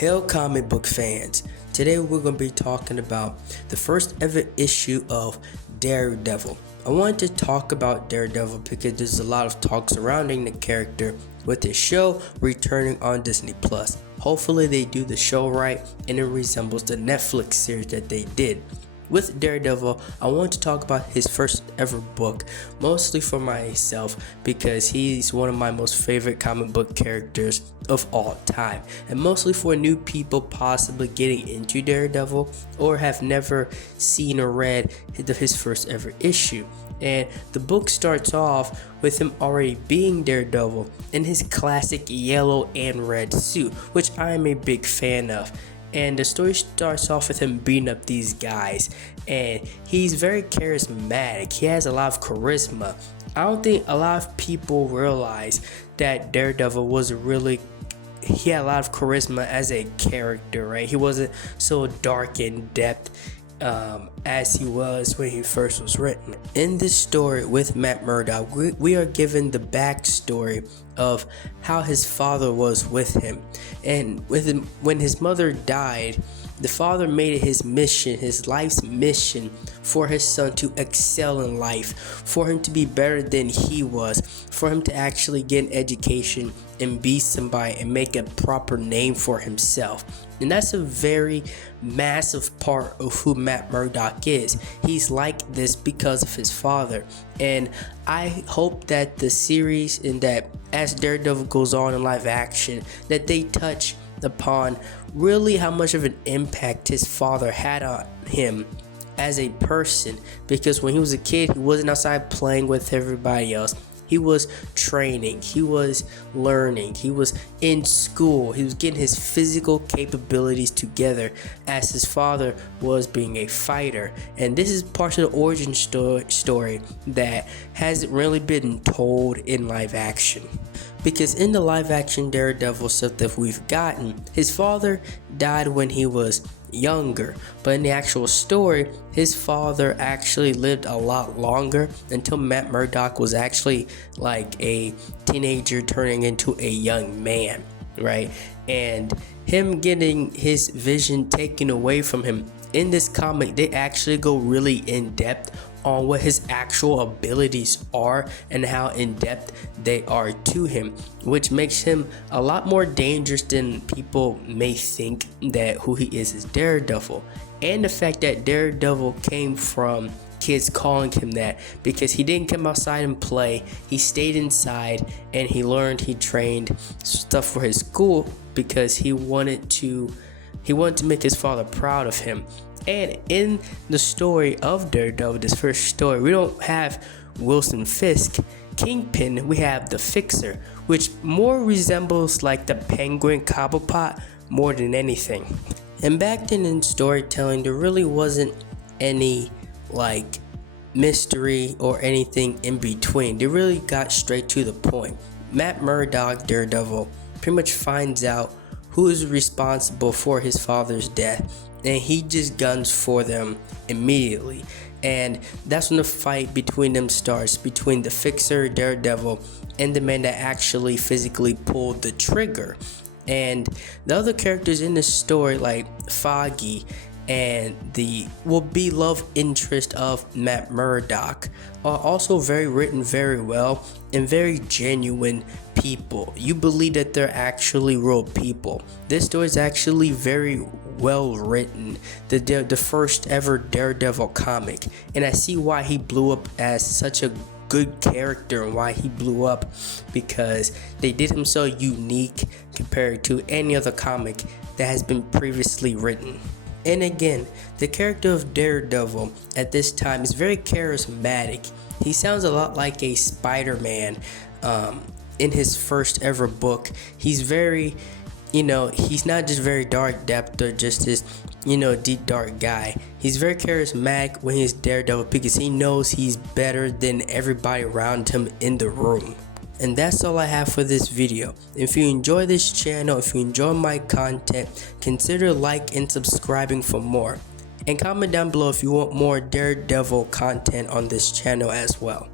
Hail comic book fans! Today we're going to be talking about the first ever issue of Daredevil. I wanted to talk about Daredevil because there's a lot of talk surrounding the character with his show returning on Disney+. Hopefully they do the show right and it resembles the Netflix series that they did. With Daredevil, I want to talk about his first ever book, mostly for myself because he's one of my most favorite comic book characters of all time, and mostly for new people possibly getting into Daredevil or have never seen or read his first ever issue. And the book starts off with him already being Daredevil in his classic yellow and red suit, which I am a big fan of. And the story starts off with him beating up these guys, and he's very charismatic. He has a lot of charisma. I don't think a lot of people realize that Daredevil he had a lot of charisma as a character, right? He wasn't so dark in depth as he was when he first was written. In this story with Matt Murdock, we are given the backstory of how his father was with him, and when his mother died, the father made it his mission, his life's mission, for his son to excel in life, for him to be better than he was, for him to actually get an education and be somebody and make a proper name for himself. And that's a very massive part of who Matt Murdock is. He's like this because of his father. And I hope that the series and that as Daredevil goes on in live action, that they touch upon really how much of an impact his father had on him as a person, because when he was a kid, he wasn't outside playing with everybody else. He was training, he was learning, he was in school, he was getting his physical capabilities together as his father was being a fighter. And this is part of the origin story that hasn't really been told in live action. Because in the live action Daredevil stuff that we've gotten, his father died when he was younger, but in the actual story, his father actually lived a lot longer until Matt Murdock was actually like a teenager turning into a young man, right? And him getting his vision taken away from him. In this comic, they actually go really in depth on what his actual abilities are and how in depth they are to him, which makes him a lot more dangerous than people may think that who he is Daredevil. And the fact that Daredevil came from kids calling him that, because he didn't come outside and play, he stayed inside and he learned, he trained stuff for his school because he wanted to make his father proud of him. And in the story of Daredevil, this first story, we don't have Wilson Fisk, Kingpin, we have the Fixer, which more resembles like the Penguin Cobblepot more than anything. And back then in storytelling, there really wasn't any like mystery or anything in between. They really got straight to the point. Matt Murdock, Daredevil, pretty much finds out who is responsible for his father's death, and he just guns for them immediately. And that's when the fight between them starts, between the Fixer, Daredevil, and the man that actually physically pulled the trigger. And the other characters in the story, like Foggy and the will-be love interest of Matt Murdock, are also very written very well and very genuine people. You believe that they're actually real people. This story is actually very well written, the first ever Daredevil comic, and I see why he blew up as such a good character and why he blew up, because they did him so unique compared to any other comic that has been previously written. And again, the character of Daredevil at this time is very charismatic. He sounds a lot like a Spider-Man in his first ever book. He's very, he's not just very dark depth or just this, deep dark guy. He's very charismatic when he's Daredevil because he knows he's better than everybody around him in the room. And that's all I have for this video. If you enjoy this channel, if you enjoy my content, consider like and subscribing for more. And comment down below if you want more Daredevil content on this channel as well.